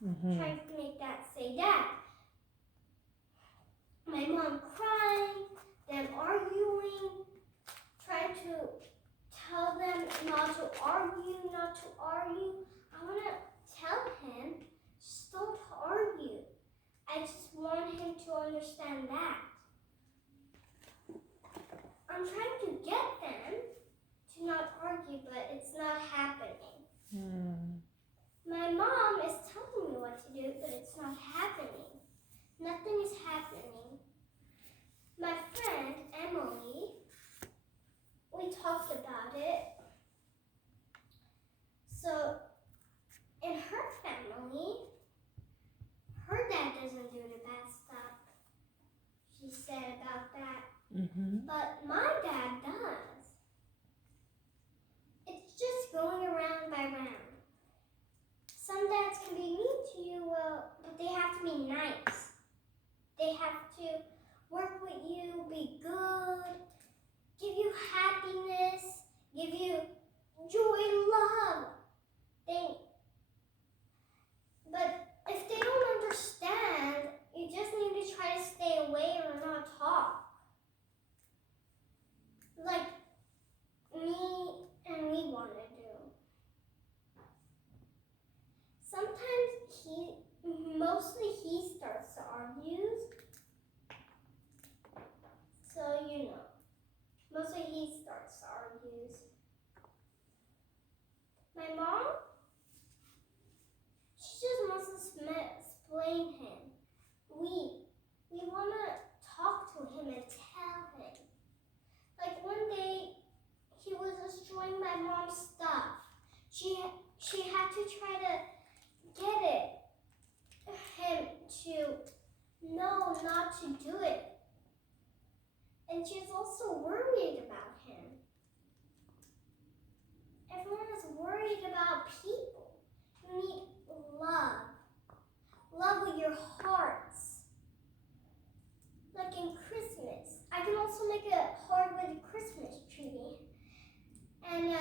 trying to make Dad say that. My mom crying, them arguing, trying to tell them not to argue, not to argue. I want to tell him, just don't argue. I just want him to understand that. I'm trying to get them to not argue, but it's not happening. My mom is telling me what to do, but it's not happening. Nothing is happening. My friend, Emily, we talked about it. So, in her family, her dad doesn't do the bad stuff. She said about that. But my dad does. It's just going around by round. Some dads can be mean to you, but they have to be nice. They have to work with you, be good, give you happiness, give you joy, love. But if they don't understand, you just need to try to stay away or not talk. Like me and we want to do. Sometimes mostly he starts to argue. So, mostly he starts to argue. My mom, she just wants to explain him. We want to talk to him and tell him. Like one day, he was destroying my mom's stuff. She had to try to get him to know not to do it. And she's also worried about him. Everyone is worried about people. You need love. Love with your hearts. Like in Christmas. I can also make a heart with a Christmas tree. And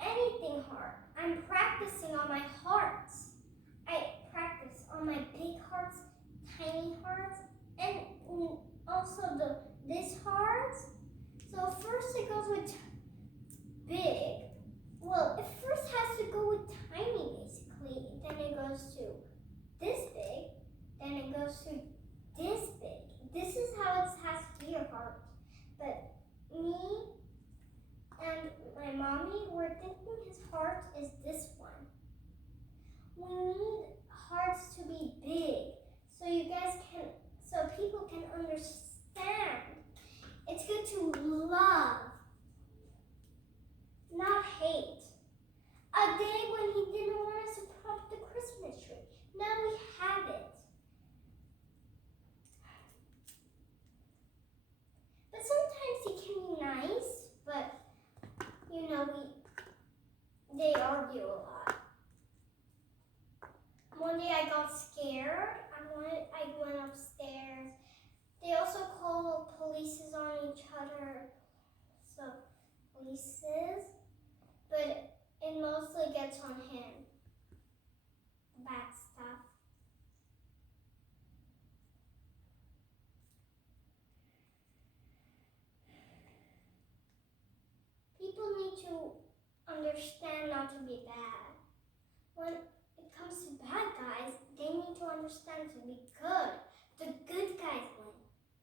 anything heart. I'm practicing on my hearts. I practice on my big hearts, tiny hearts, and also this heart. So first it goes with big. Well, it first has to go with tiny basically. Then it goes to this big. Then it goes to this big. This is how it has to be your heart. But me and my mommy were thinking his heart is this one. We need hearts to be big so people can understand. It's good to love, not hate. A day when he didn't want us to put up the Christmas tree. Now we have it. But sometimes he can be nice, but they argue a lot. One day I got scared. I went upstairs. They also call polices on each other. So, polices. But it mostly gets on him. Bad stuff. People need to understand not to be bad. When it comes to bad guys, they need to understand to be good. The good guys win.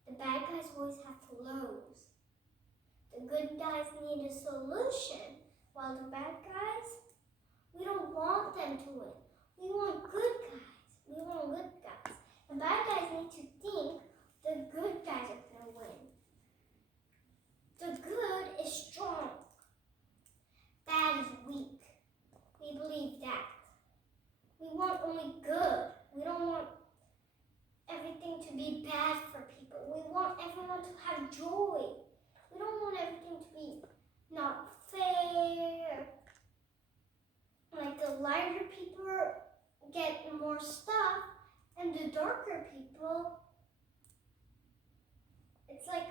The bad guys always have to lose. The good guys need a solution, while the bad guys, we don't want them to win. We want good guys. We want good guys. The bad guys need to think the good guys are going to win. The good is strong. Bad is weak. We believe that. We want only good. We don't want everything to be bad for people. We want everyone to have joy. We don't want everything to be not fair. Like the lighter people get more stuff and the darker people, it's like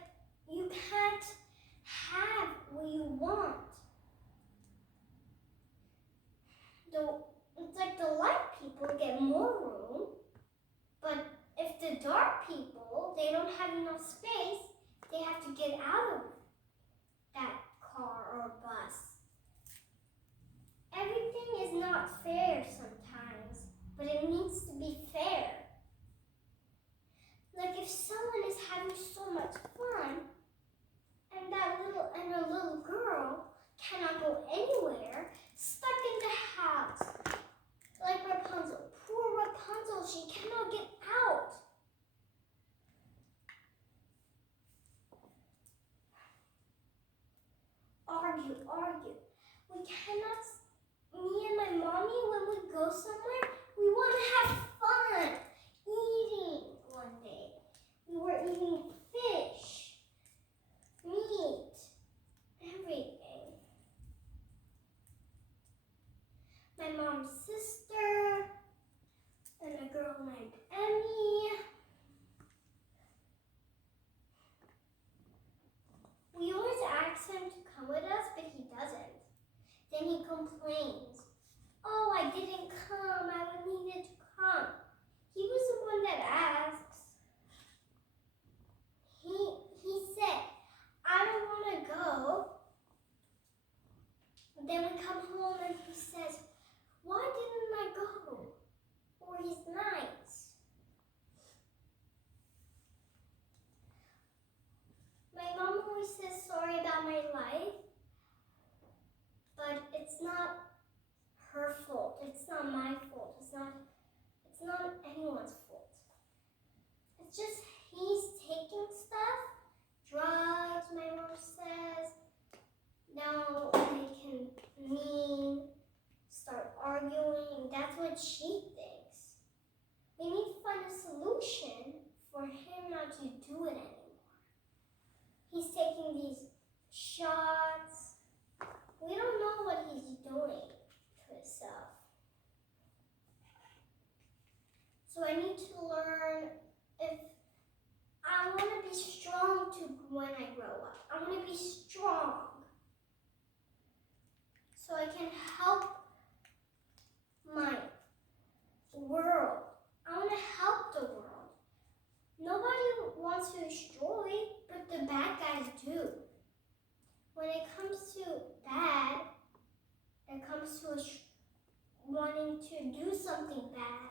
you can't have what you want. It's like the light people get more room, but if the dark people, they don't have enough space, they have to get out of that car or bus. Everything is not fair sometimes, but it needs to be fair. Like if someone is having so much fun and a little girl cannot go anywhere, stuck in the house. Like Rapunzel. Poor Rapunzel, she cannot get out. Argue. We cannot, me and my mommy, when we go somewhere, we want to have fun. Eating one day. We were eating fish, meat, everything. My mom's sister and a girl named Emmy. We always ask him to come with us, but he doesn't. Then he complains. Oh, I didn't come. I would needed to come. He was the one that asks. He said, I don't want to go. Then we come home and he says, why didn't I go? Or he's nice. My mom always says sorry about my life, but it's not her fault. It's not my fault. It's not anyone's fault. It's just he's taking stuff, drugs, my mom says. Now they can mean, start arguing. That's what she thinks. We need to find a solution for him not to do it anymore. He's taking these shots. We don't know what he's doing to himself. So I need to learn if I want to be strong when I grow up. I want to be strong so I can help my world. I want to help the world. Nobody wants to destroy, but the bad guys do. When it comes to bad, it comes to wanting to do something bad.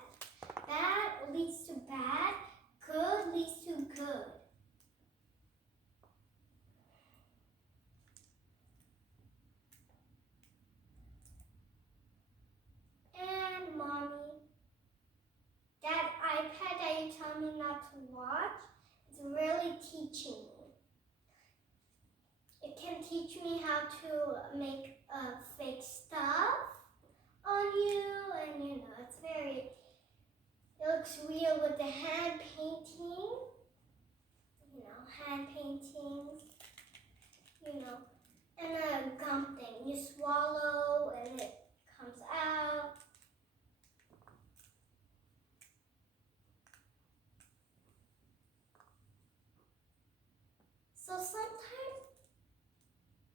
Bad leads to bad, good leads to good. And mommy, that iPad that you tell me not to watch, it's really teaching me. It can teach me how to make fake stuff on you, and it looks real with the hand painting, and a gum thing. You swallow and it comes out. So sometimes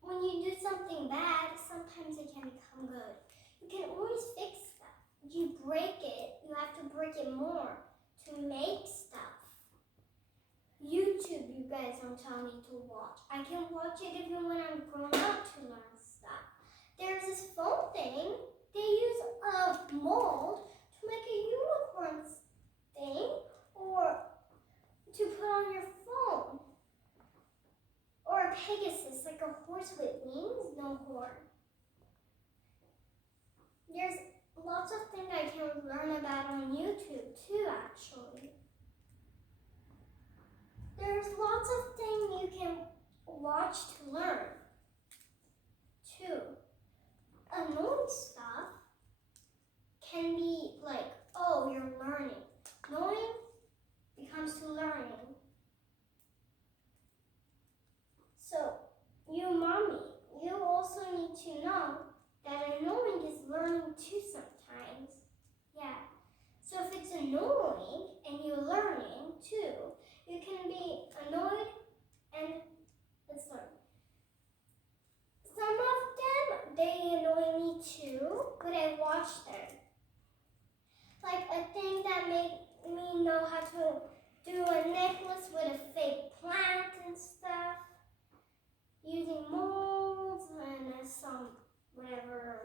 when you do something bad, sometimes it can become good. You can always fix stuff. If you break it, you have to break it more to make stuff. YouTube, you guys don't tell me to watch. I can watch it even when I'm grown up to learn stuff. There's this phone thing. They use a mold to make a unicorn thing or to put on your phone. Or a Pegasus, like a horse with wings, no horn. There's lots of things I can learn about on YouTube too, actually. There's lots of things you can watch to learn too. Annoying stuff can be like, oh, you're learning. Knowing becomes to learning. So, you mommy, you also need to know that annoying is learning too sometimes. Yeah. So if it's annoying and you're learning too, you can be annoyed and it's learning. Some of them, they annoy me too, but I watch them. Like a thing that made me know how to do a necklace with a fake plant and stuff. Using molds and some whatever,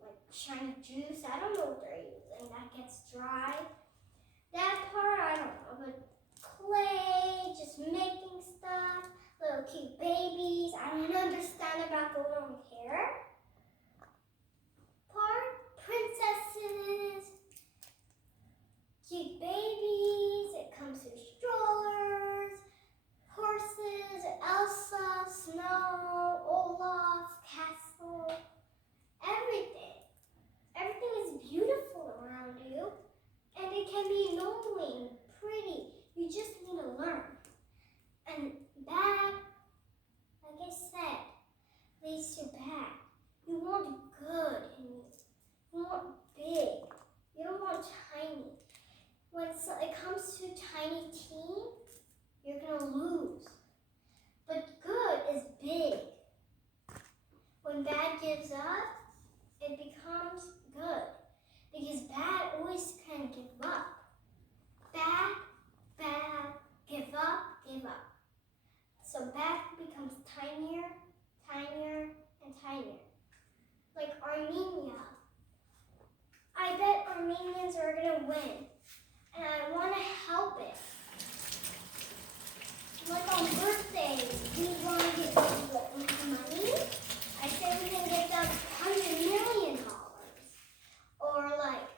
like shiny juice. I don't know what they're using. That gets dry. That part I don't know, but clay, just making stuff, little cute babies. I don't understand about the long hair part. Princesses, cute babies. It comes with strollers, horses, Elsa, Snow, Olaf, castle, everything. Everything is beautiful around you, and it can be annoying, pretty. You just need to learn. And bad, like I said, leads to bad. You want good in you. You want big. You don't want tiny. When it comes to tiny teen, you're gonna lose. But good is big. When bad gives up, it becomes good. Because bad always can give up. Bad, bad, give up, give up. So bad becomes tinier, tinier, and tinier. Like Armenia. I bet Armenians are gonna win. And I wanna help it. Like on birthdays, we wanna get money. I say we can get them $100 million. Or like,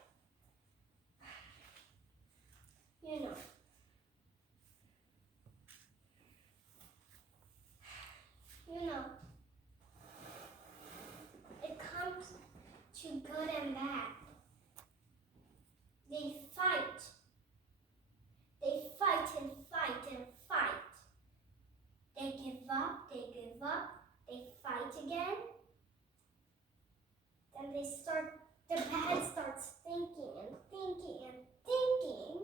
you know. It comes to good and bad. They fight. They fight and fight and fight. They give up, they fight again. Then the bad starts thinking and thinking and thinking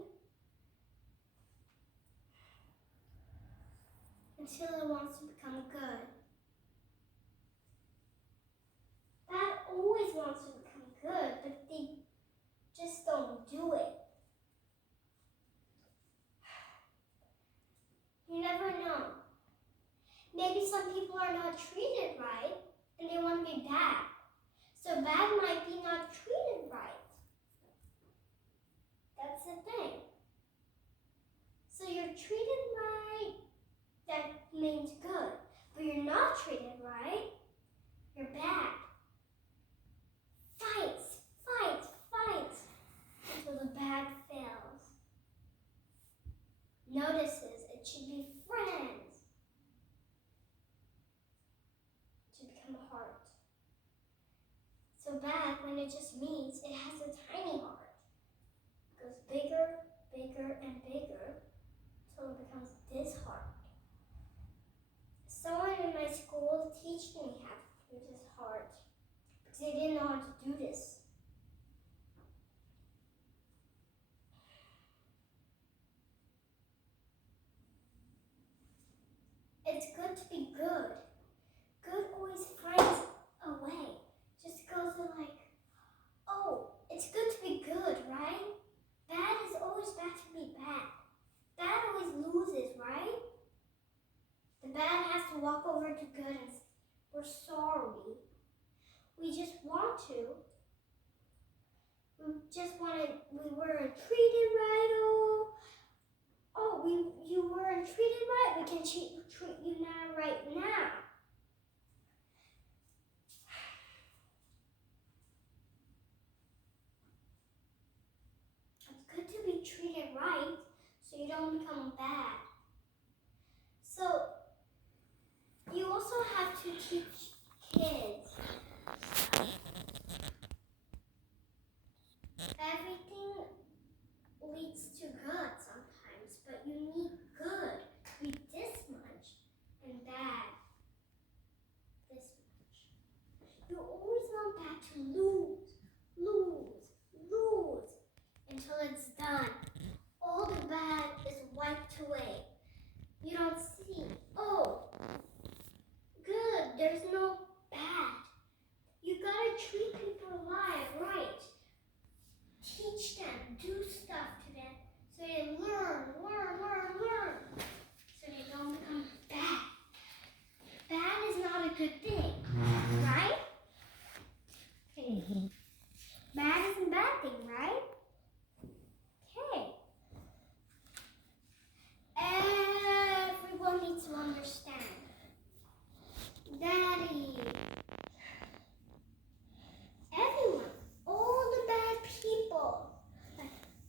until it wants to become good. Bad always wants to become good, but they just don't do it. You never know. Maybe some people are not treated right and they want to be bad. So bad might be not treated right. That's the thing. So you're treated right, that means good. But you're not treated right, you're bad. Fights, fights, fights until the bad fails. Notices it should be friends to become a heart. So bad when it just means it has a tiny heart. It goes bigger, bigger, and bigger until it becomes this heart. Someone in my school teach me how to do this heart because they didn't know how to do this. It's good to be good. Good always finds a way. Just goes to like, oh, it's good to be good, right? Bad is always bad to be bad. Bad always loses, right? The bad has to walk over to good and say, we're sorry. We just want to. We weren't treated right, you weren't treated right. We can treat you now right now. It's good to be treated right so you don't become bad. So you also have to teach kids everything leads to good sometimes, but you need good to be this much and bad this much. You always want bad to lose until it's done. All the bad is wiped away. You don't see, oh, good, there's no bad. You gotta treat people alive, right? Teach them, Bad is a bad thing, right? Okay. Everyone needs to understand. Daddy. Everyone. All the bad people.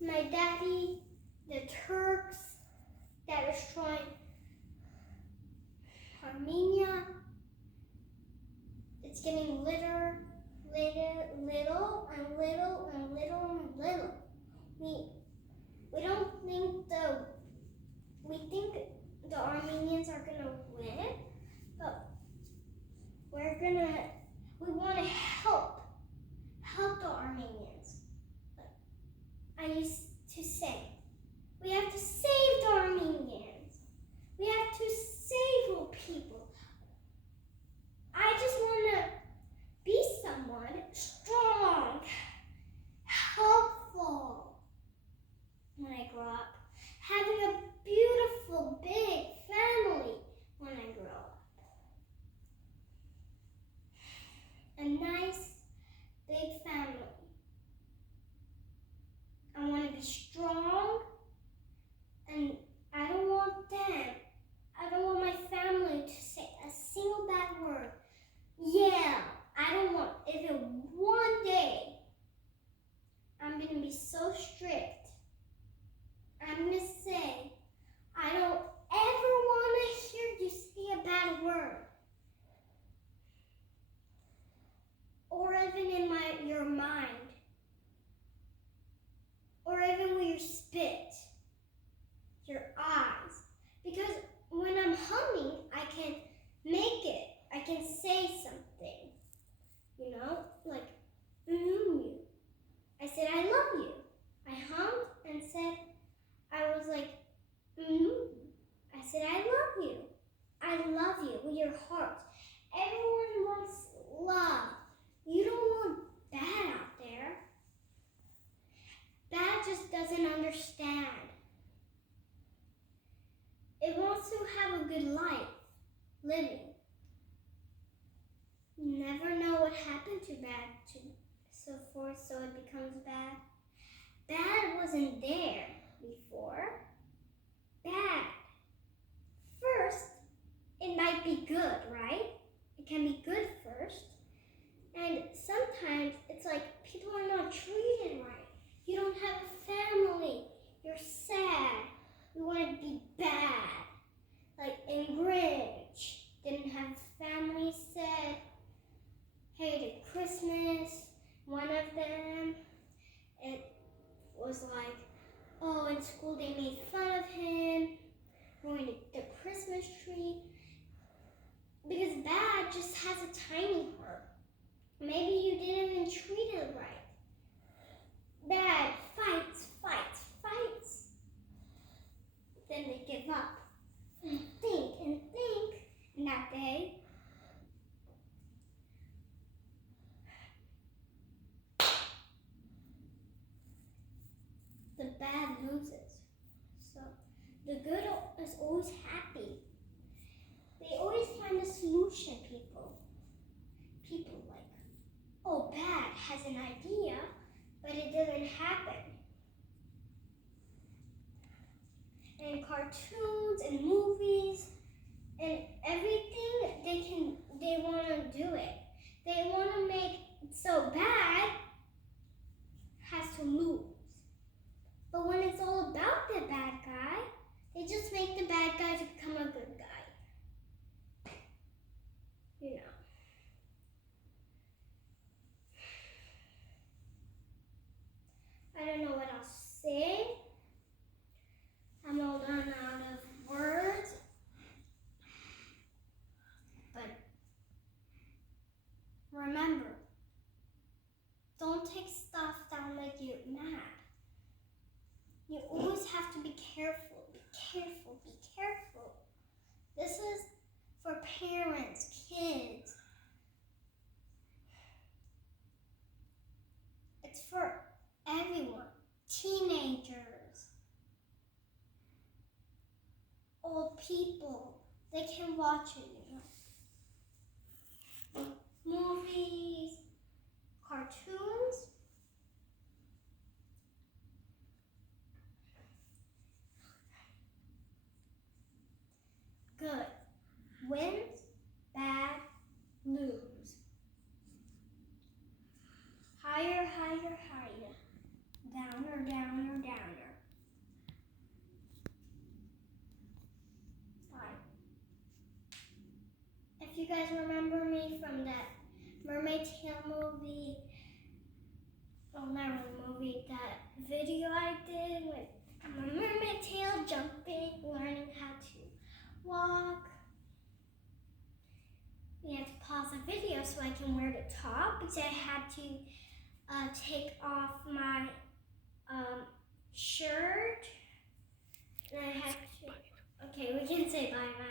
My daddy, the Turks that destroyed Armenia. It's getting little and little and little and little. We don't think we think the Armenians are gonna win, but we want to help the Armenians. I used to say, we have to save the Armenians. We have to save all people. I just want to be someone strong, helpful when I grow up. Having a beautiful, big family when I grow up. A nice, big family. I want to be strong, and I don't want my family to say a single bad word. Yeah, I don't want, if it one day I'm going to be so strict, I'm going to say, I don't ever want to hear you say a bad word. Or even in your mind. Or even when you spit. Your eyes. Because when I'm humming, I can make it. I can say something. You know? Like, you. I said, I love you. I hummed and said, I was like, I said, I love you. I love you with your heart. Everyone wants love. You don't want bad out there. Bad just doesn't understand. It wants to have a good life, living. You never know what happened to bad, so it becomes bad. Bad wasn't there before. Bad. First, it might be good, right? It can be good first. And sometimes it's like people are not treated right. You don't have a family. You're sad. You want to be bad. Like in Grinch, didn't have family, said, hated Christmas. One of them, it was like, oh, in school they made fun of him, ruined the Christmas tree. Because bad just has a tiny heart. Maybe you didn't even treat it right. Bad fights. Then they give up and think. And that day, the bad loses. So the good is always happy. They always find a solution, people. People like, oh, bad has an idea, but it doesn't happen. And cartoons and movies and everything, they want to do it. They want to make it so bad has to lose. But when it's all about the bad guy, they just make the bad guy to become a good guy. You know. I don't know what else to say. I'm all done out of words. But remember, don't take stuff that will make you mad. You always have to be careful, be careful, be careful. This is for parents, kids. It's for everyone, teenagers, old people. They can watch it, you know. Movies, cartoons, higher, higher. Downer, downer, downer. 5. If you guys remember me from that Mermaid Tale movie, well, not really movie, that video I did with my mermaid tail jumping, learning how to walk. We had to pause the video so I can wear the top because I had to take off my shirt. And I had to, okay, we can say bye now.